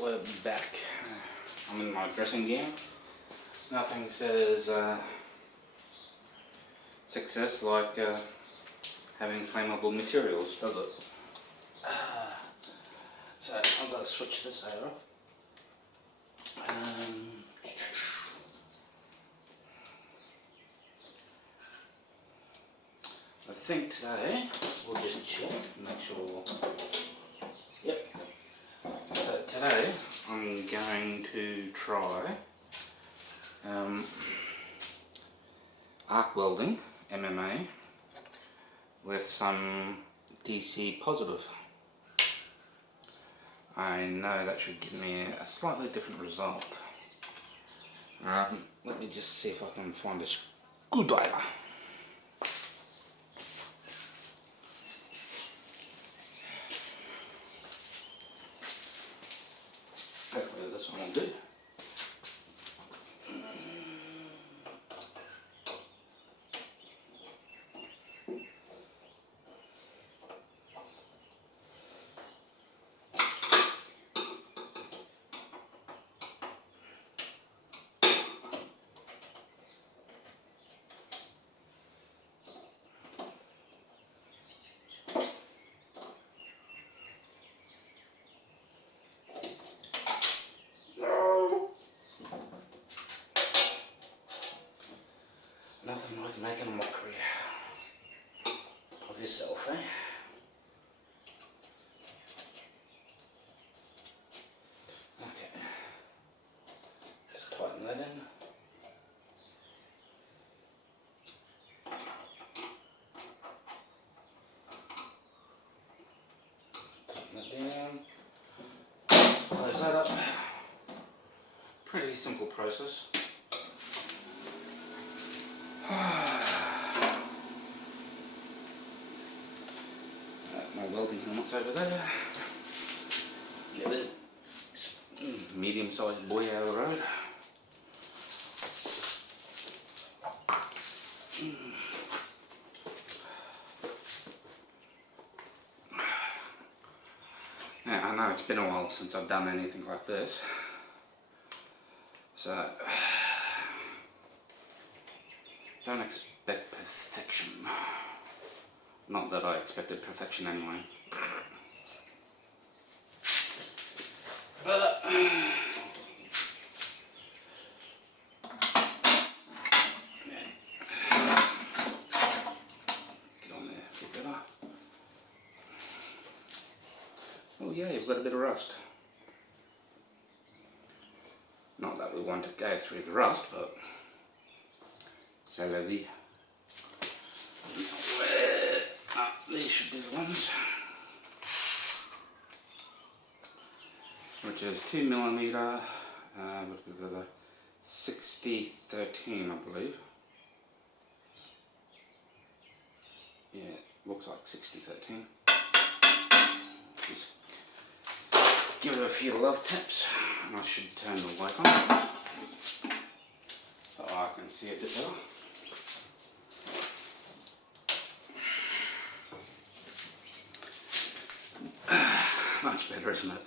We're back. I'm in my dressing gown. Nothing says success like having flammable materials, does it? So I've got to switch this over. I think today we'll just check, make sure. Yep. So today I'm going to try arc welding, MMA, with some DC positive. I know that should give me a slightly different result. Let me just see if I can find a screwdriver. Hopefully this one will do. Nothing like making a mockery of yourself, eh? Okay, just tighten that in. Tighten that down. Close that up. Pretty simple process. My welding helmet's over there. Get this medium-sized boy out of the road. Now, I know it's been a while since I've done anything like this, so don't expect perfection. Not that I expected perfection anyway. Get on there a bit better. Oh yeah, you've got a bit of rust. Not that we want to go through the rust, but c'est la vie. These should be the ones, which is 2mm, 60-13 I believe. Yeah, looks like 60-13. Just give it a few love taps and I should turn the light on so I can see it a bit better. Much better, isn't it?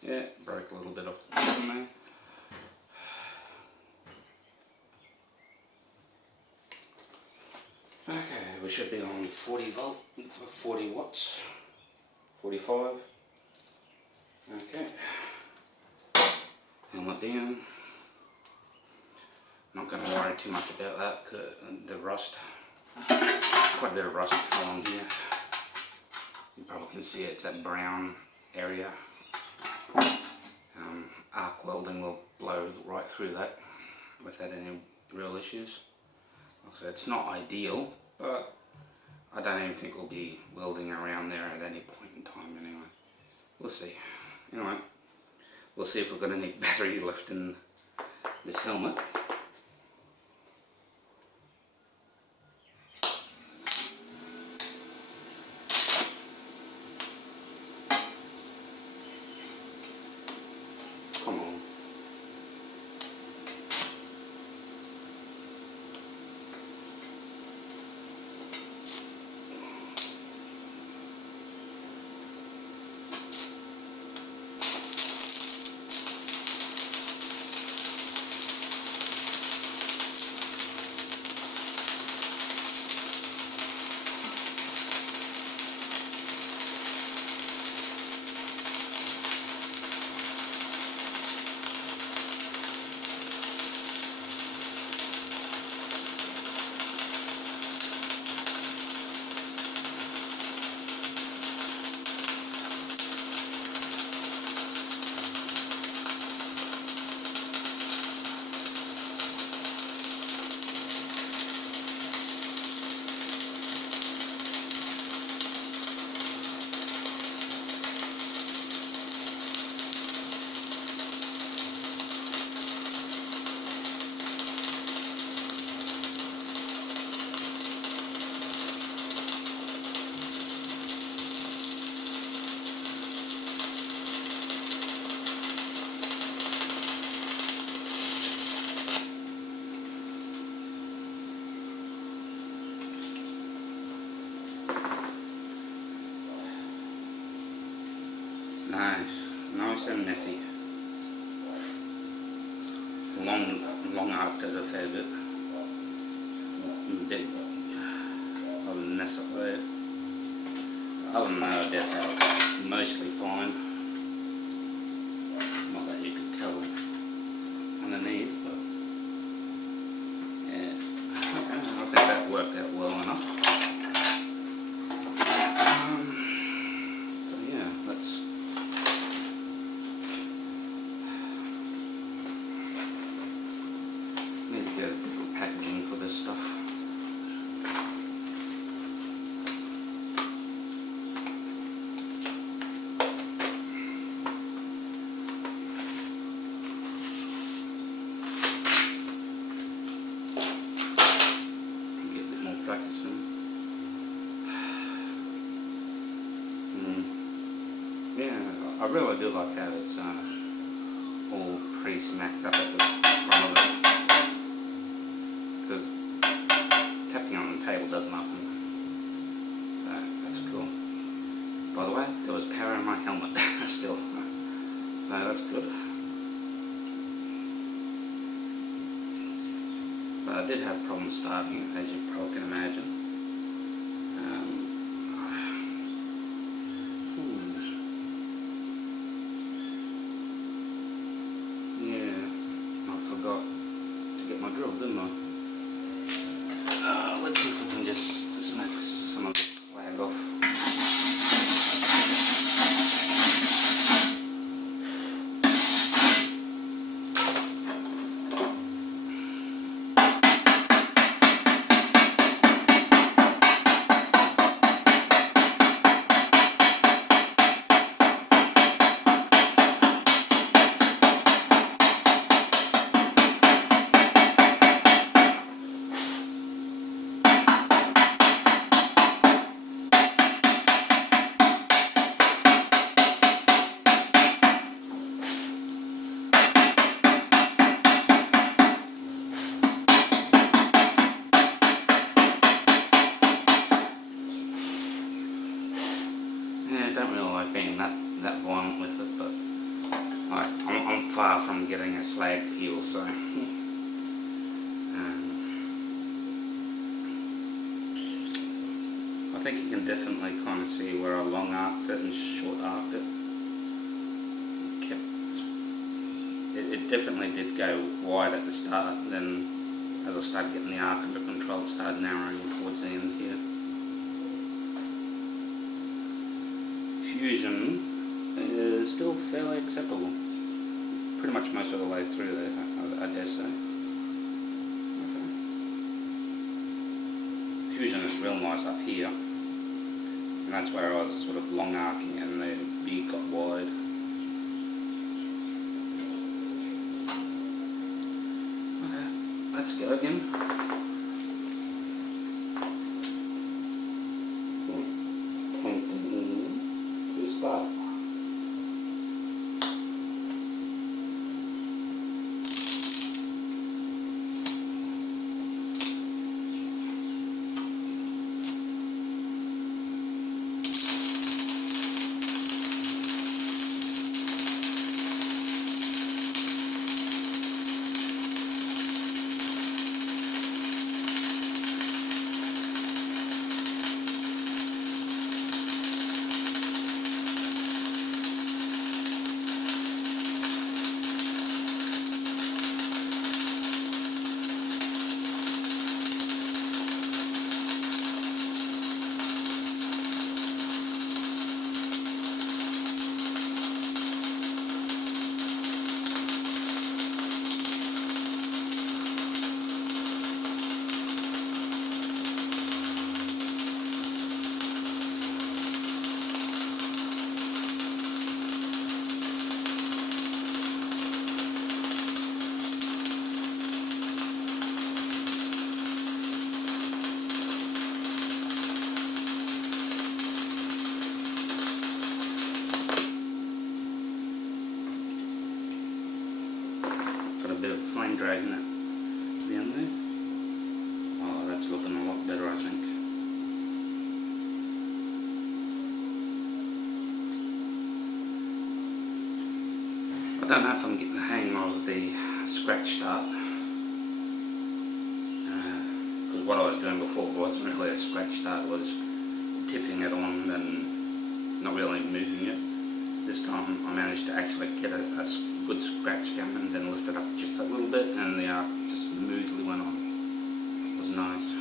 Yeah, broke a little bit off the bottom there. Okay, we should be on 40 watts, 45. Okay, helmet down. Not going to worry too much about that, the rust. Quite a bit of rust along here. You probably can see it's that brown area. Arc welding will blow right through that without any real issues. So it's not ideal, but I don't even think we'll be welding around there at any point in time anyway. We'll see. Anyway, we'll see if we've got any battery left in this helmet. Come on. nice and messy. Long arced it a fair bit. Bit of a mess up there. Other than that, I guess it's mostly fine. Not that you could tell underneath, but yeah, I think that worked out well enough. So yeah, let's need to get a different packaging for this stuff. Practicing. Yeah, I really do like how it's all pre-smacked up at the front of it, because tapping on the table does nothing. That's cool. By the way, there was power in my helmet still, so that's good. But I did have problems starting it, as you probably can imagine. Yeah, I forgot to get my drill, didn't I? Let's see if we can just snap some of this slag off. Yeah, I don't really like being that violent with it, but I'm far from getting a slag peel, so I think you can definitely kind of see where I long arced it and short arced it. It definitely did go wide at the start, then as I started getting the arc under control, it started narrowing towards the end here. Fusion is still fairly acceptable. Pretty much most of the way through there, I dare say. Okay. Fusion is real nice up here. And that's where I was sort of long arcing and the bead got wide. Okay, let's go again. Start. Bit of flame dragging at the end there. Oh, that's looking a lot better, I think. I don't know if I'm getting the hang of the scratch start, because what I was doing before wasn't really a scratch start, was tipping it on and not really moving it. This time I managed to actually get a good scratch going and then lift it up just a little bit and the arc just smoothly went on. It was nice.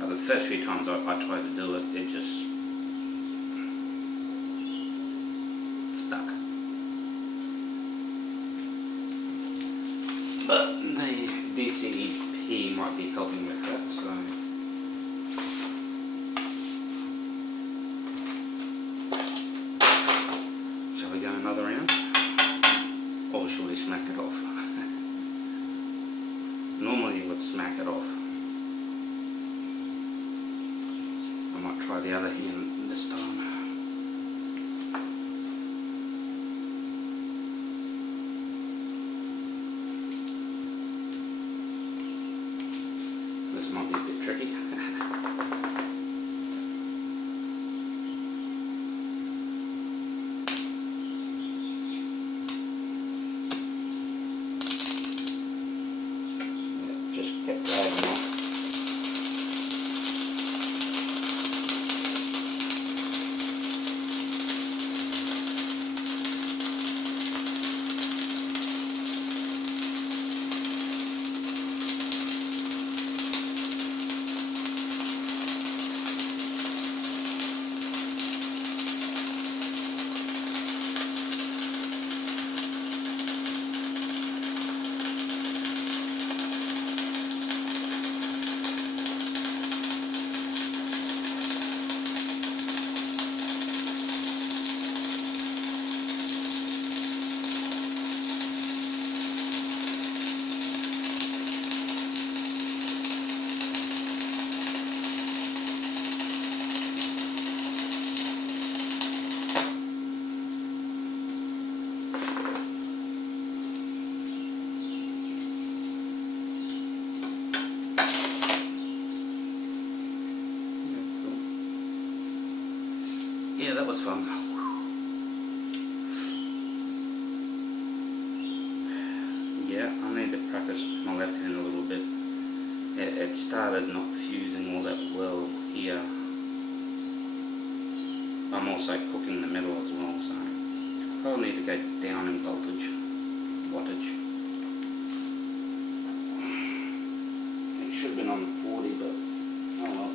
The first few times I tried to do it, it just stuck. But the DCEP might be helping with that, so shall we go another round? Or shall we smack it off? Normally you would smack it off. I might try the other hand this time. This might be a bit tricky. Just kept dragging off. Yeah, that was fun. Yeah, I need to practice with my left hand a little bit. It started not fusing all that well here. I'm also cooking the metal as well, so I'll need to go down in voltage, wattage. It should have been on 40, but oh well.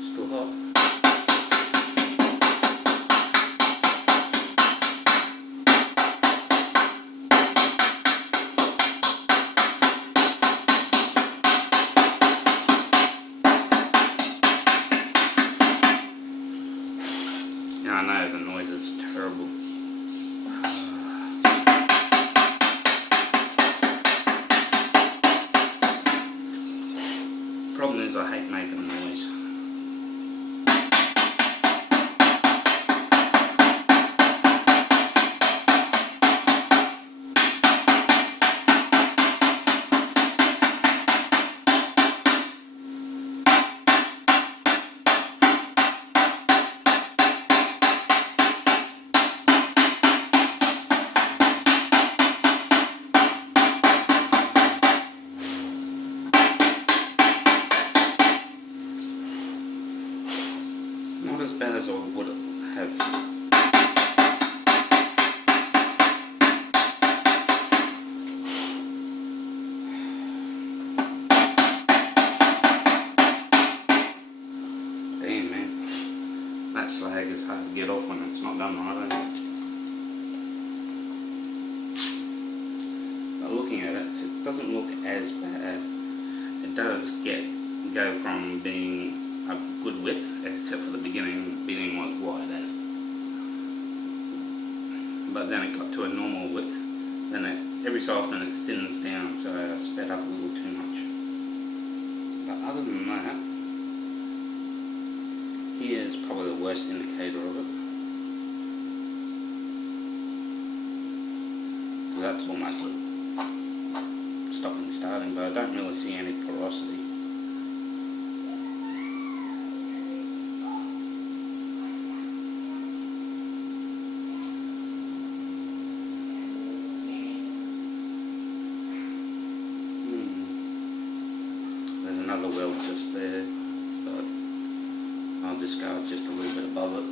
Still hot. Yeah, I know the noise is terrible. Problem is I hate making noise. Not as bad as I would have. Damn, man. That slag is hard to get off when it's not done right, eh? But looking at it, it doesn't look as bad. It does go from being a good width, except for the beginning was wide as. But then it got to a normal width, then every so often it thins down, so I sped up a little too much. But other than that, here's probably the worst indicator of it. So that's almost stopping starting, but I don't really see any porosity. There's another weld just there, but I'll just go just a little bit above it.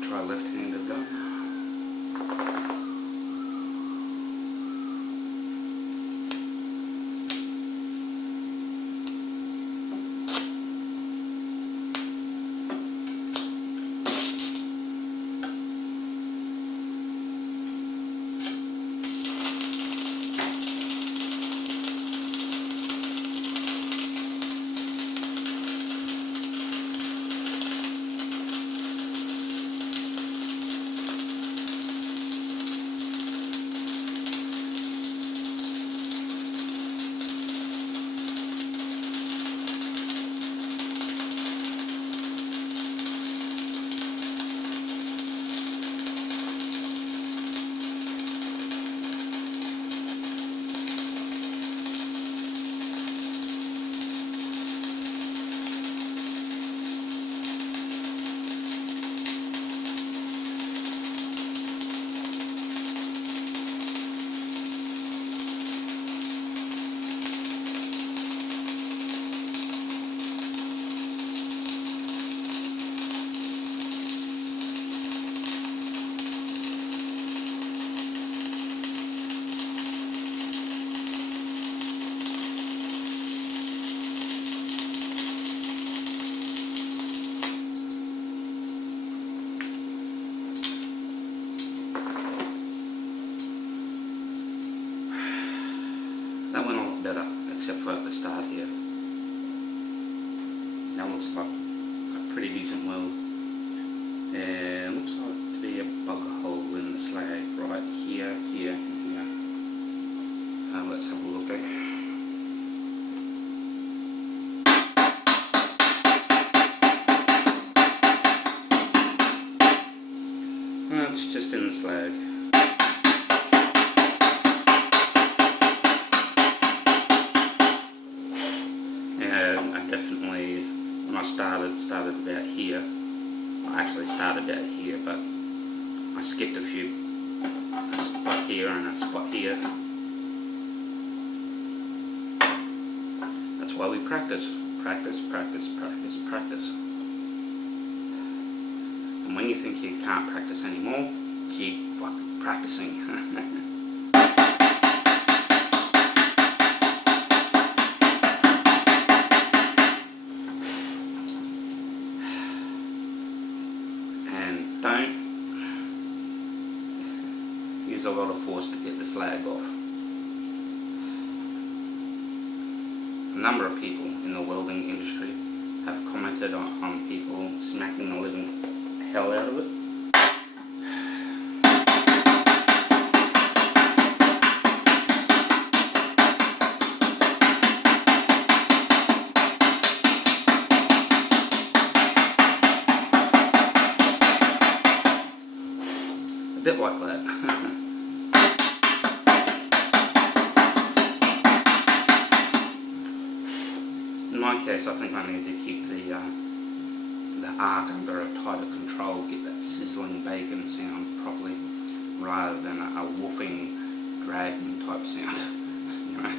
Try left-handed gun. That went a lot better, except for at the start here. That looks like a pretty decent weld. And looks like to be a bug hole in the slag right here, here, and here. Let's have a look at it. It's just in the slag. Definitely, when I started about here. I actually started about here, but I skipped a few. A spot here and a spot here. That's why we practice. Practice, practice, practice, practice. And when you think you can't practice anymore, keep fucking practicing. Don't use a lot of force to get the slag off. A number of people in the welding industry have commented on people smacking the living hell out of it. A bit like that. In my case, I think I need to keep the arc under a tighter control, get that sizzling bacon sound properly, rather than a woofing dragon type sound. You know?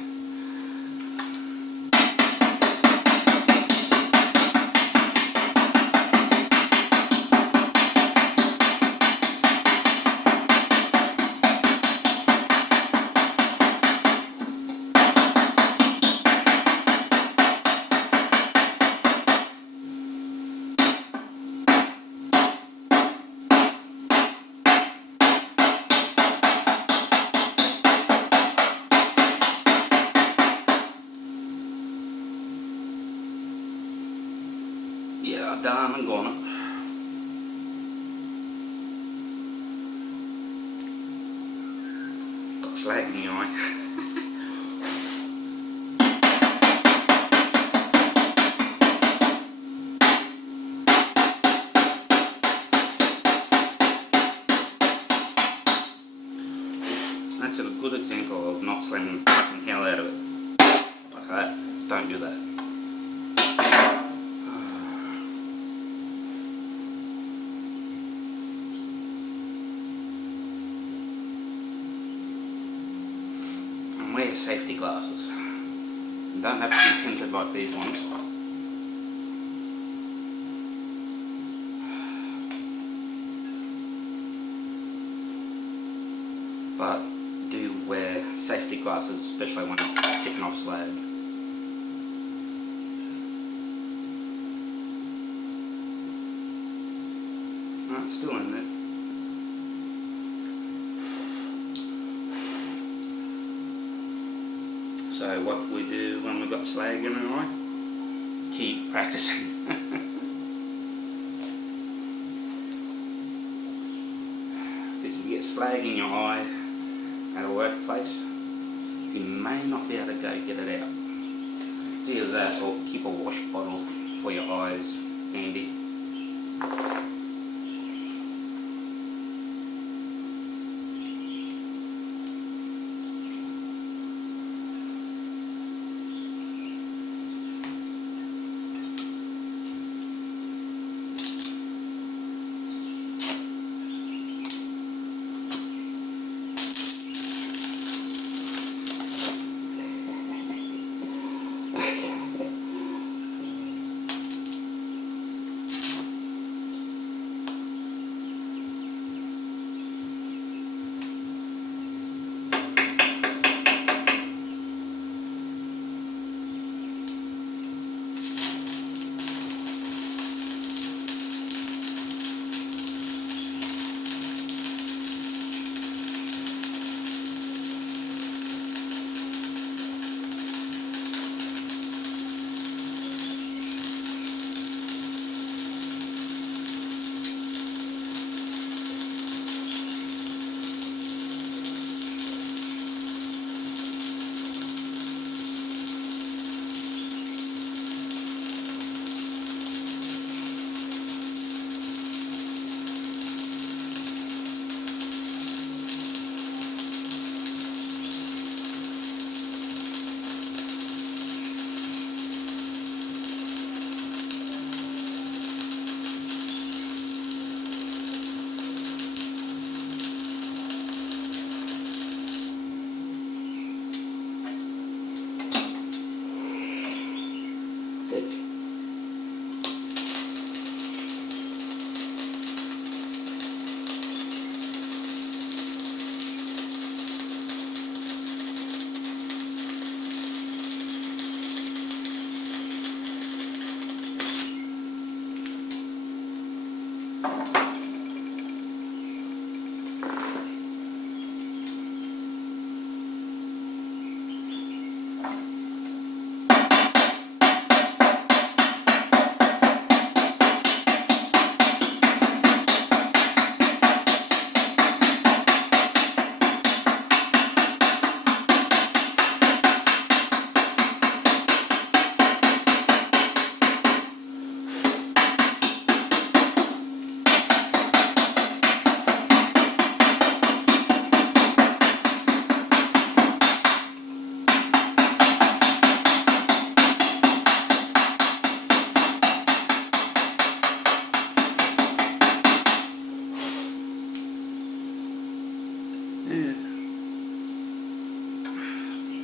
God darn, I'm gone. Got slag in the eye. That's a good example of not slamming the fucking hell out of it. Like that. Don't do that. And wear safety glasses. You don't have to be tinted like these ones. But do wear safety glasses, especially when chipping off slag. No, it's still in there. So what we do when we've got slag in our eye? Keep practicing. Because if you get slag in your eye at a workplace, you may not be able to go get it out. It's either that or keep a wash bottle for your eyes handy.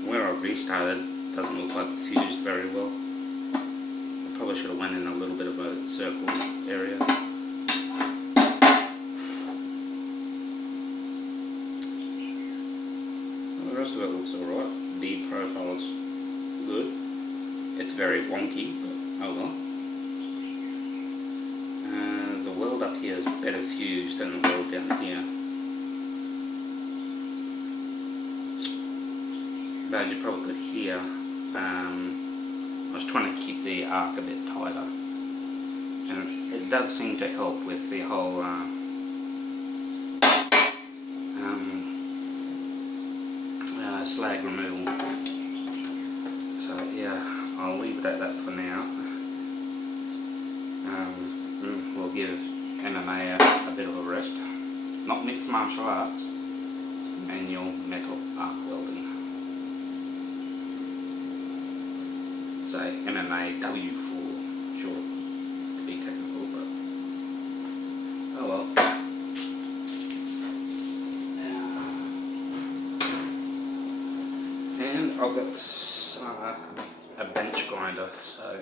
Where I restarted doesn't look like it fused very well. I probably should have went in a little bit of a circle area. Well, the rest of it looks alright. The profile's good. It's very wonky, but oh well. The weld up here is better fused than the weld down here. But as you probably could hear, I was trying to keep the arc a bit tighter. and it does seem to help with the whole slag removal. So yeah, I'll leave it at that for now. We'll give MMA a bit of a rest. Not mixed martial arts, manual metal arc welding. So MMAW for short, to be technical, but oh well. And I've got a bench grinder, so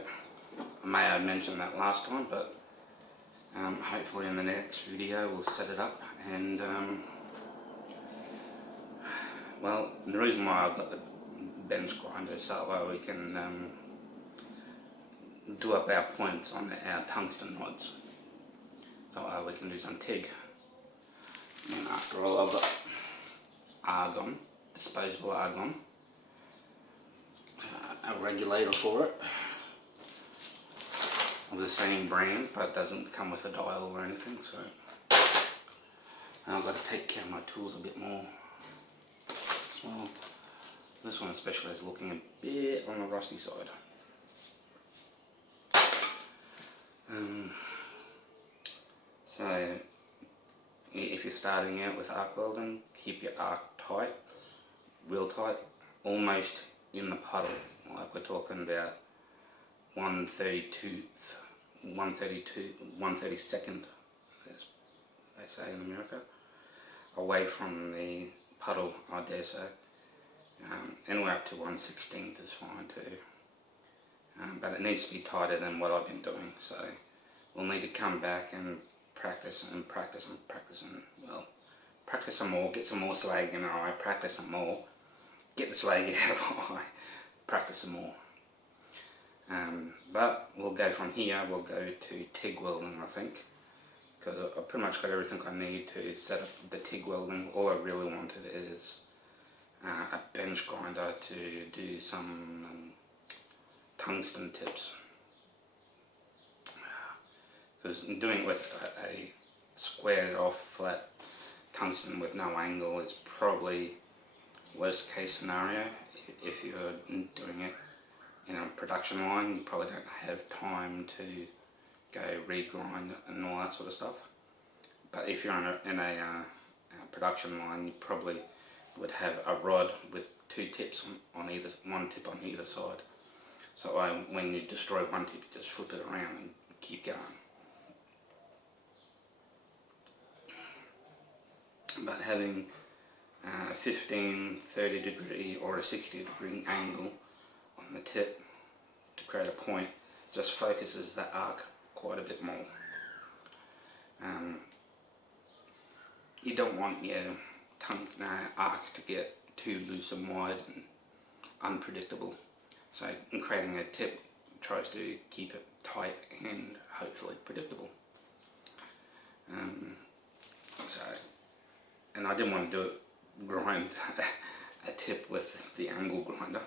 I may have mentioned that last time, but hopefully in the next video we'll set it up. And well, the reason why I've got the bench grinder is so we can do up our points on our tungsten rods, so we can do some TIG. And after all, I've got argon, disposable argon, a regulator for it of the same brand, but it doesn't come with a dial or anything, so I've got to take care of my tools a bit more. Well, this one especially is looking a bit on the rusty side. So if you're starting out with arc welding, keep your arc tight, real tight, almost in the puddle, like we're talking about 1/32nd, as they say in America, away from the puddle, I dare say. Anywhere up to 1/16 is fine too, but it needs to be tighter than what I've been doing, so we'll need to come back and practice and practice and practice, and well, practice some more, get some more slag in our eye, practice some more, get the slag out of our eye, practice some more. But we'll go from here, we'll go to TIG welding, I think, because I've pretty much got everything I need to set up the TIG welding. All I really wanted is a bench grinder to do some tungsten tips, because doing it with a squared off flat tungsten with no angle is probably worst case scenario. If you're doing it in a production line, you probably don't have time to go regrind and all that sort of stuff. But if you're in a production line, you probably would have a rod with two tips on either, one tip on either side. So when you destroy one tip, you just flip it around and keep going. But having a 15, 30 degree or a 60 degree angle on the tip to create a point just focuses the arc quite a bit more. You don't want your arc to get too loose and wide and unpredictable, so in creating a tip tries to keep it tight and hopefully predictable. And I didn't want to grind a tip with the angle grinder.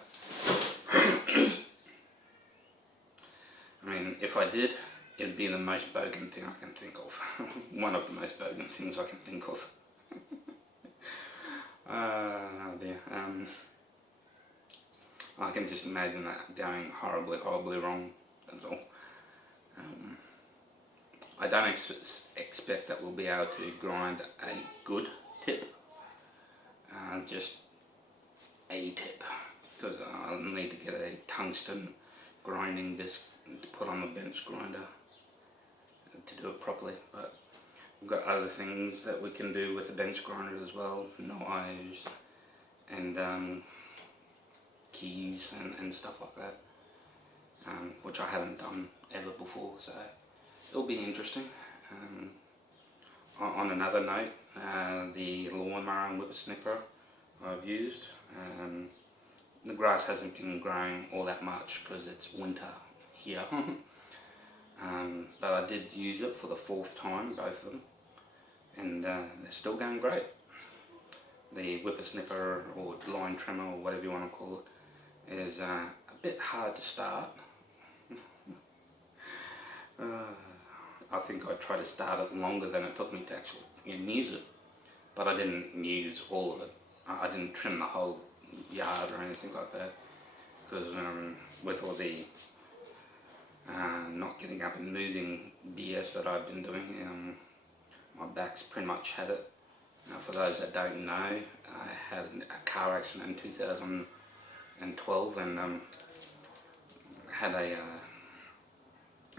I mean, if I did, it would be the most bogan thing I can think of. One of the most bogan things I can think of. Oh dear. I can just imagine that going horribly, horribly wrong, that's all. I don't expect that we'll be able to grind a good tip, just a tip, because I'll need to get a tungsten grinding disc to put on the bench grinder to do it properly. But we've got other things that we can do with the bench grinder as well, knives and keys and stuff like that, which I haven't done ever before, so it'll be interesting. On another note, the lawnmower and whippersnipper I've used, the grass hasn't been growing all that much because it's winter here. But I did use it for the 4th time, both of them, and they're still going great. The whippersnipper or line trimmer or whatever you want to call it is a bit hard to start. I think I tried to start it longer than it took me to actually use it, but I didn't use all of it. I didn't trim the whole yard or anything like that, because with all the not getting up and moving BS that I've been doing, my back's pretty much had it. For those that don't know, I had a car accident in 2012 and had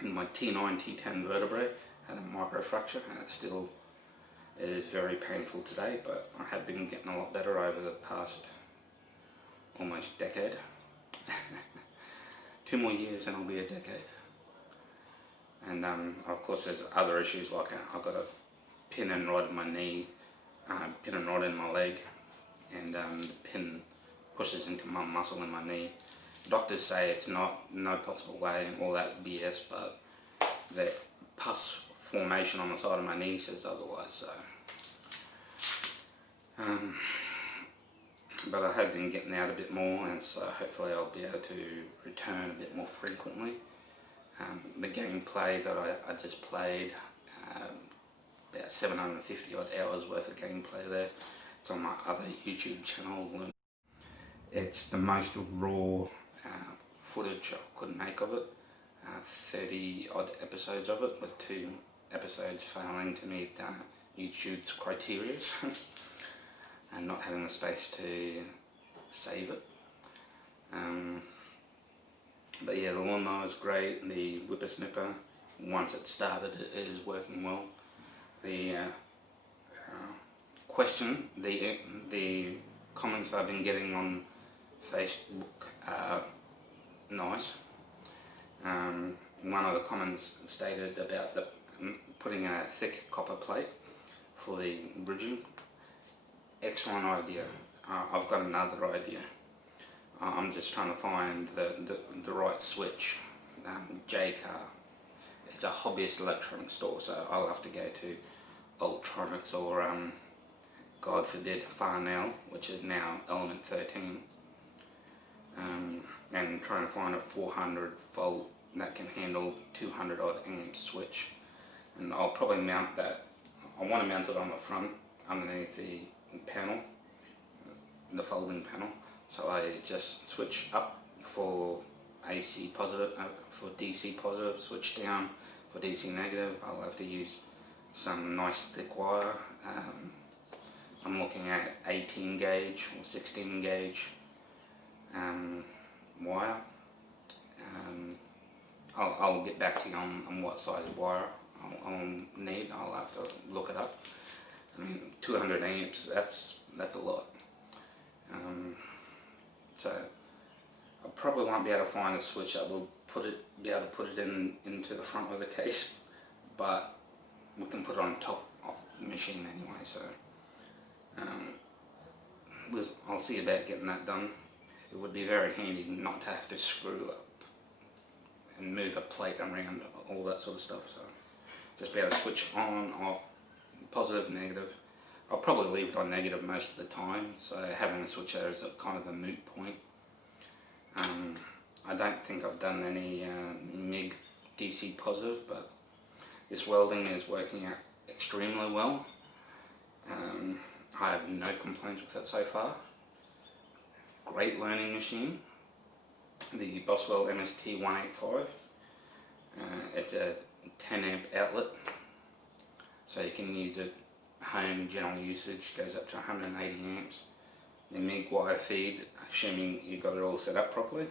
in my T9, T10 vertebrae, had a microfracture, and it still is very painful today, but I have been getting a lot better over the past almost decade. 2 more years and I'll be a decade. And of course there's other issues, like I've got a pin and rod in my knee, pin and rod in my leg, and the pin pushes into my muscle in my knee. Doctors say it's no possible way and all that BS, but the pus formation on the side of my knee says otherwise. So, but I have been getting out a bit more, and so hopefully I'll be able to return a bit more frequently. The gameplay that I just played, about 750 odd hours worth of gameplay there. It's on my other YouTube channel. It's the most raw footage I could make of it. 30 odd episodes of it, with 2 episodes failing to meet YouTube's criteria and not having the space to save it. But yeah, the lawnmower is great. The whippersnipper, once it started, it is working well. The the comments I've been getting on Facebook are nice. One of the comments stated about putting in a thick copper plate for the bridging. Excellent idea. I've got another idea. I'm just trying to find the right switch. J-Car. It's a hobbyist electronics store, so I'll have to go to Ultronics or God forbid Farnell, which is now Element 13, and trying to find a 400 volt that can handle 200 odd amp switch. And I'll probably mount that. I want to mount it on the front underneath the panel, the folding panel, so I just switch up for AC positive, for DC positive, switch down for DC negative. I'll have to use some nice thick wire. I'm looking at 18 gauge or 16 gauge wire. I'll get back to you on what size wire I'll need. I'll have to look it up. 200 amps, that's a lot. So I probably won't be able to find a switch that will be able to put it into the front of the case, but we can put it on top of the machine anyway. So I'll see about getting that done. It would be very handy not to have to screw up and move a plate around, all that sort of stuff. So just be able to switch on, off, positive, negative. I'll probably leave it on negative most of the time, so having a switch there is kind of a moot point. I don't think I've done any MIG DC positive, but this welding is working out extremely well. I have no complaints with it so far. Great learning machine. The Boswell MST 185. It's a 10 amp outlet, so you can use it home general usage, goes up to 180 amps. The MIG wire feed, assuming you've got it all set up properly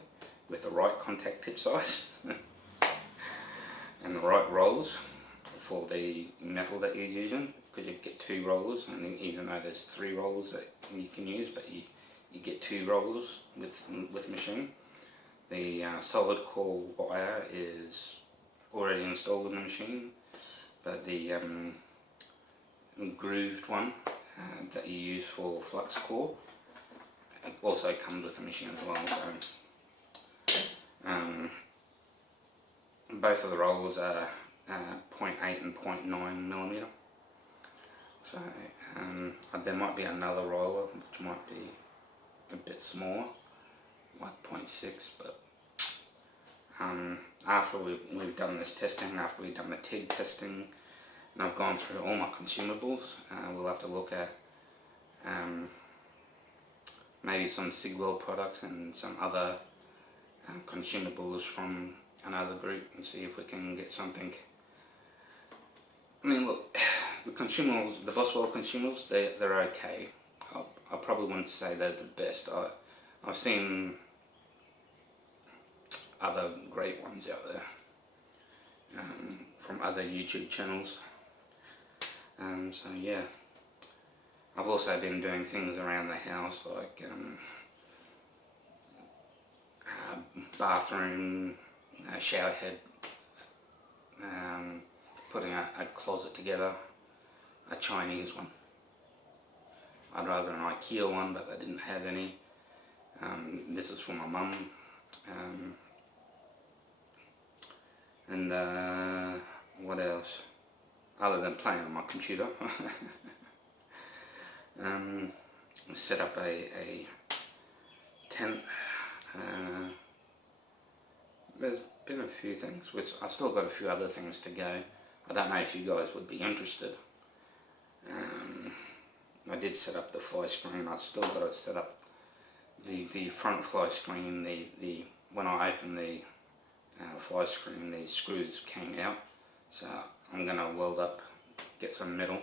with the right contact tip size and the right rolls for the metal that you're using, because you get 2 rollers, and even though there's 3 rollers that you can use, but you get 2 rollers with machine. The solid core wire is already installed in the machine, but the grooved one that you use for flux core, it also comes with the machine as well. So both of the rollers are 0.8 and 0.9 millimeter. So there might be another roller which might be a bit smaller, like 0.6, but after we've done this testing, after we've done the TIG testing, and I've gone through all my consumables, we'll have to look at maybe some Sigwell products and some other consumables from another group and see if we can get something. I mean, look, the consumables, the Boswell consumables, they're okay. I probably wouldn't say they're the best. I've seen other great ones out there from other YouTube channels. So yeah, I've also been doing things around the house like bathroom, shower head, putting a closet together, a Chinese one. I'd rather an IKEA one, but they didn't have any. This is for my mum. And what else? Other than playing on my computer. Set up a tent. There's been a few things. I've still got a few other things to go. I don't know if you guys would be interested. I did set up the fly screen. I've still got to set up the front fly screen. When I opened the fly screen, the screws came out. So I'm going to weld up, get some metal,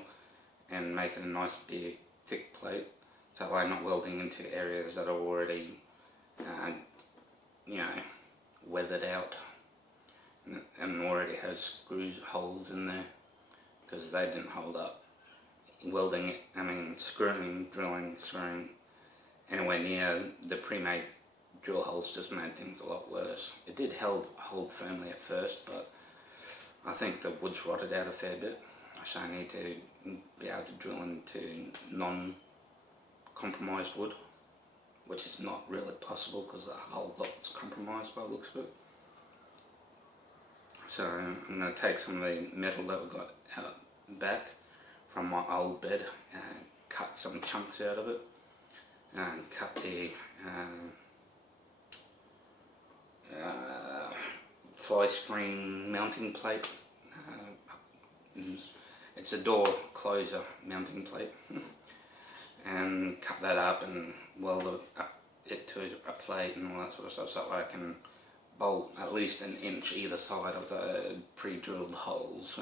and make it a nice big thick plate. So I'm not welding into areas that are already, you know, weathered out and already has screws holes in there, because they didn't hold up. Welding it, drilling, screwing anywhere near the pre-made drill holes just made things a lot worse. It did hold firmly at first, but I think the wood's rotted out a fair bit, so I need to be able to drill into non-compromised wood, which is not really possible because the whole lot's compromised by the looks of it. So I'm going to take some of the metal that we got out back from my old bed and cut some chunks out of it and cut the fly screen mounting plate. It's a door closer mounting plate and cut that up and weld it to a plate and all that sort of stuff, so I can bolt at least an inch either side of the pre-drilled holes.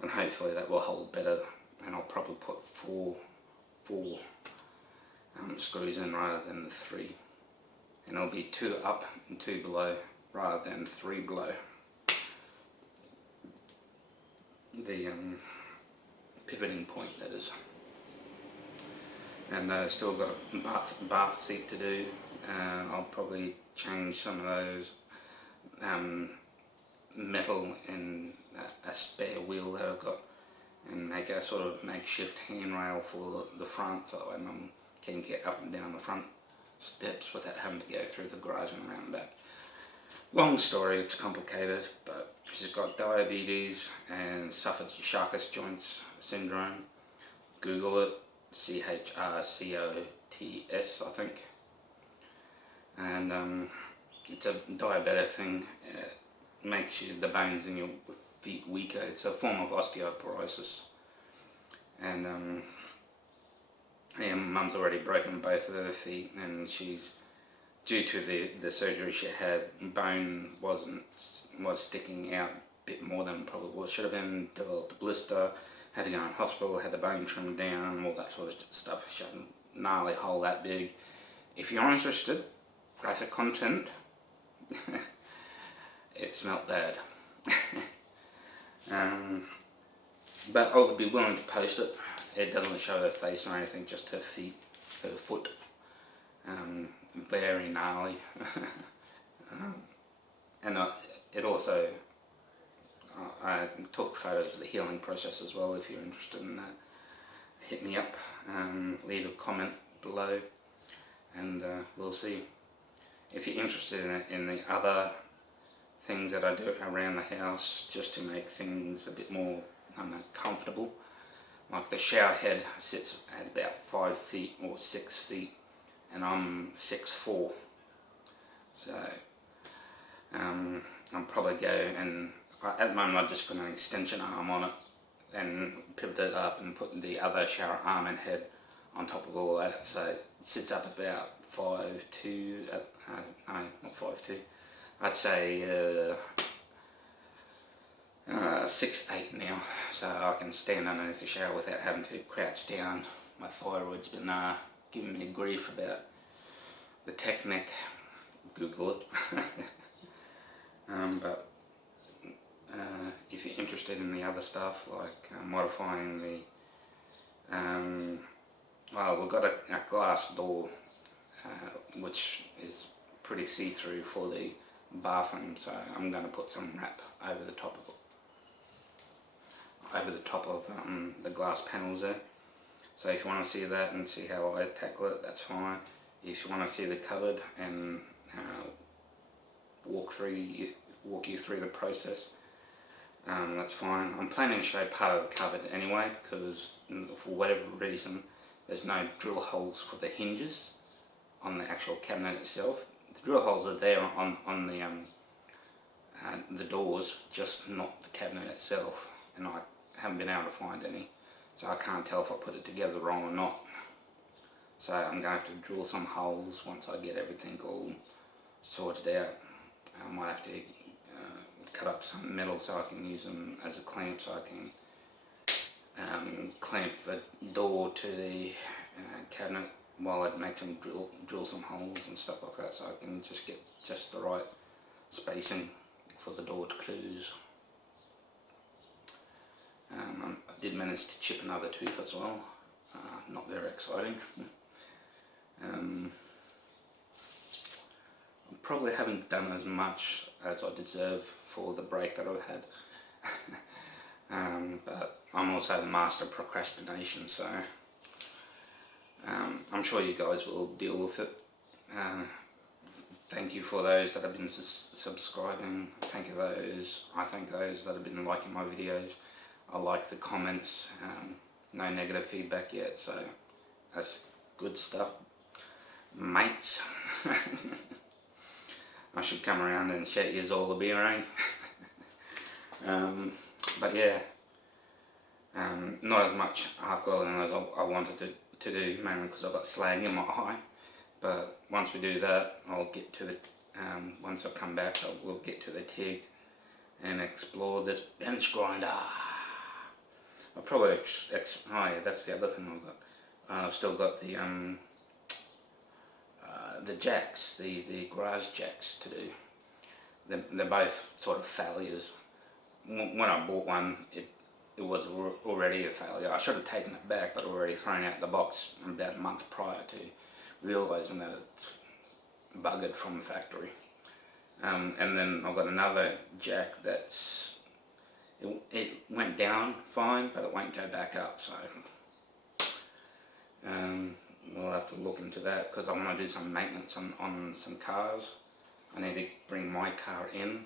And hopefully that will hold better, and I'll probably put four screws in rather than the 3, and it'll be 2 up and 2 below rather than 3 below. The pivoting point, that is. And still got a bath seat to do. I'll probably change some of those metal in a spare wheel that I've got and make a sort of makeshift handrail for the front, so I can get up and down the front steps without having to go through the garage and around the back. Long story, it's complicated, but she's got diabetes and suffers Charcot joints syndrome. Google it, CHRCOTS, I think. And it's a diabetic thing. It makes the bones in your feet weaker. It's a form of osteoporosis. And yeah, Mum's already broken both of her feet, and she's, due to the surgery she had, bone was sticking out a bit more than probably what should have been, developed a blister, had to go in hospital, had the bone trimmed down, all that sort of stuff. She had a gnarly hole that big. If you're interested, graphic content, it's not bad. But I would be willing to post it. It doesn't show her face or anything, just her feet, her foot. Very gnarly. And it also, I took photos of the healing process as well. If you're interested in that, hit me up, leave a comment below, and we'll see. If you're interested in the other things that I do around the house just to make things a bit more comfortable, like the shower head sits at about 5 feet or 6 feet, and I'm 6'4", so I'll probably go and, at the moment I've just got an extension arm on it and pivot it up and put the other shower arm and head on top of all that, so it sits up about 5'2", no, not 5'2", I'd say 6'8" now, so I can stand underneath the shower without having to crouch down. My thyroid's been giving me grief about the technique. Google it. But if you're interested in the other stuff, like modifying the well, we've got a glass door which is pretty see-through for the bathroom, so I'm going to put some wrap over the top of the glass panels there. So if you want to see that and see how I tackle it, that's fine. If you want to see the cupboard and walk you through the process, that's fine. I'm planning to show part of the cupboard anyway, because for whatever reason there's no drill holes for the hinges on the actual cabinet itself. The drill holes are there on the doors, just not the cabinet itself, and I haven't been able to find any, so I can't tell if I put it together wrong or not. So I'm going to have to drill some holes once I get everything all sorted out. I might have to cut up some metal so I can use them as a clamp, so I can clamp the door to the cabinet while I make some drill some holes and stuff like that, so I can just get just the right spacing for the door to close. I did manage to chip another tooth as well, not very exciting. Probably haven't done as much as I deserve for the break that I've had. But I'm also the master of procrastination, so I'm sure you guys will deal with it. Thank you for those that have been subscribing. I thank those that have been liking my videos. I like the comments. No negative feedback yet, so that's good stuff, mates. I should come around and shout yous all a beer, eh? But yeah, not as much arc welding as I wanted to do, mainly because I've got slag in my eye. But once we do that, I'll get to the, once I come back, we'll get to the TIG and explore this bench grinder. I'll probably, oh yeah, that's the other thing I've got. I've still got the jacks, the garage jacks to do. They're both sort of failures. When I bought one, it was already a failure. I should have taken it back, but already thrown out the box about a month prior to realising that it's buggered from the factory. And then I've got another jack that's, it went down fine, but it won't go back up, so we'll have to look into that, because I want to do some maintenance on some cars. I need to bring my car in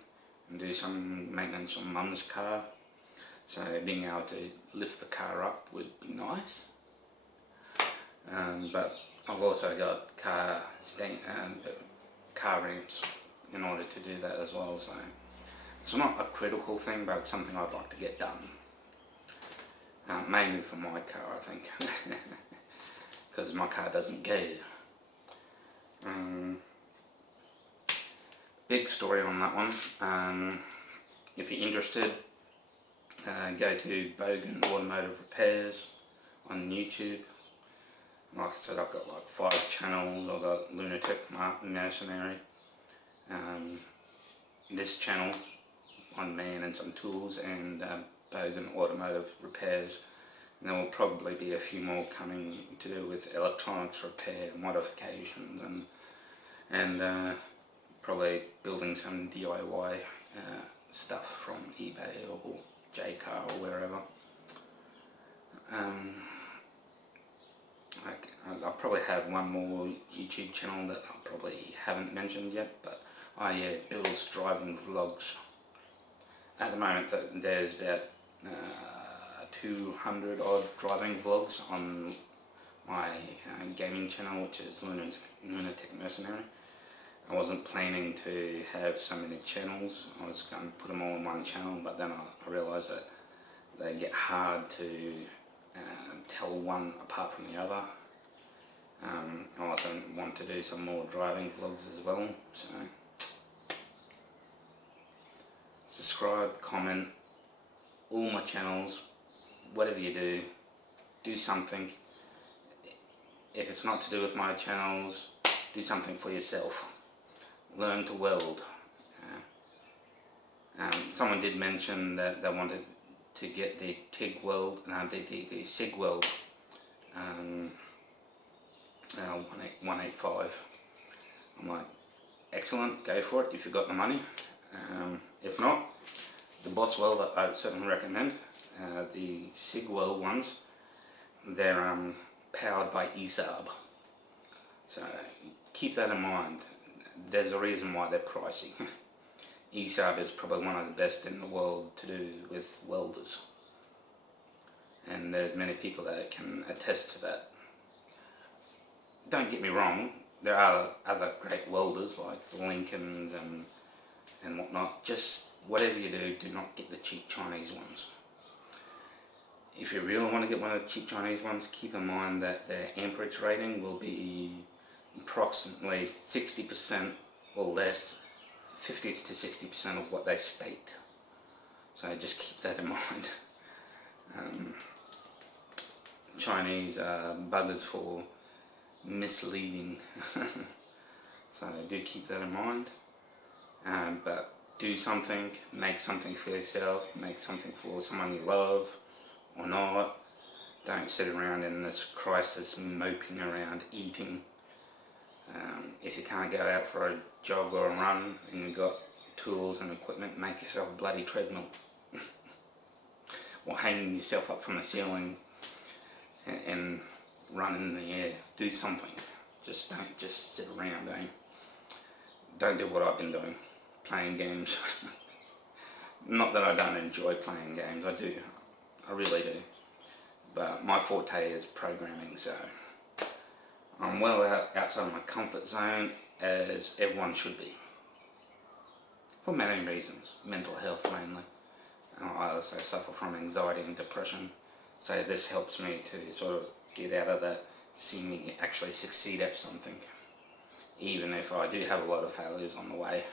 and do some maintenance on Mum's car, so being able to lift the car up would be nice. But I've also got car ramps in order to do that as well, so it's not a critical thing, but it's something I'd like to get done. Mainly for my car, I think, because my car doesn't go. Big story on that one. If you're interested, go to Bogan Automotive Repairs on YouTube. Like I said, I've got like 5 channels. I've got Lunatic Mercenary, this channel, One Man and Some Tools, and Bogan Automotive Repairs. And there will probably be a few more coming to do with electronics repair, modifications, and probably building some DIY stuff from eBay or JCar or wherever. I'll probably have one more YouTube channel that I probably haven't mentioned yet, but yeah, Bill's driving vlogs. At the moment there's about 200 odd driving vlogs on my gaming channel, which is Lunatic Mercenary. I wasn't planning to have so many channels. I was going to put them all in one channel, but then I realised that they get hard to tell one apart from the other. I also want to do some more driving vlogs as well, so subscribe, comment, all my channels, whatever you do something. If it's not to do with my channels, do something for yourself. Learn to weld. Someone did mention that they wanted to get the TIG weld, the SIG weld 185. I'm like, excellent, go for it if you've got the money. If not, the Boss welder I would certainly recommend. The SIG weld ones, they're powered by ESAB, so keep that in mind. There's a reason why they're pricey. ESAB is probably one of the best in the world to do with welders, and there's many people that can attest to that. Don't get me wrong, there are other great welders like the Lincolns and whatnot. Just whatever you do not get the cheap Chinese ones. If you really want to get one of the cheap Chinese ones, keep in mind that their amperage rating will be approximately 60% or less, 50 to 60% of what they state. So just keep that in mind. Chinese are buggers for misleading. So do keep that in mind. But do something, make something for yourself, make something for someone you love or not. Don't sit around in this crisis moping around eating. If you can't go out for a jog or a run and you've got tools and equipment, make yourself a bloody treadmill. Or hanging yourself up from the ceiling and run in the air. Do something. Just don't just sit around, Don't do what I've been doing, playing games. Not that I don't enjoy playing games, I do. I really do. But my forte is programming, so I'm well outside of my comfort zone, as everyone should be. For many reasons. Mental health mainly. I also suffer from anxiety and depression, so this helps me to sort of get out of that, see me actually succeed at something, even if I do have a lot of failures on the way.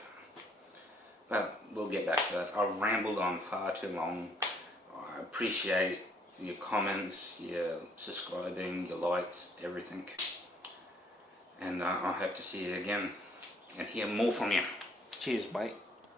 But we'll get back to that. I've rambled on far too long. I appreciate your comments, your subscribing, your likes, everything. And I hope to see you again and hear more from you. Cheers, mate.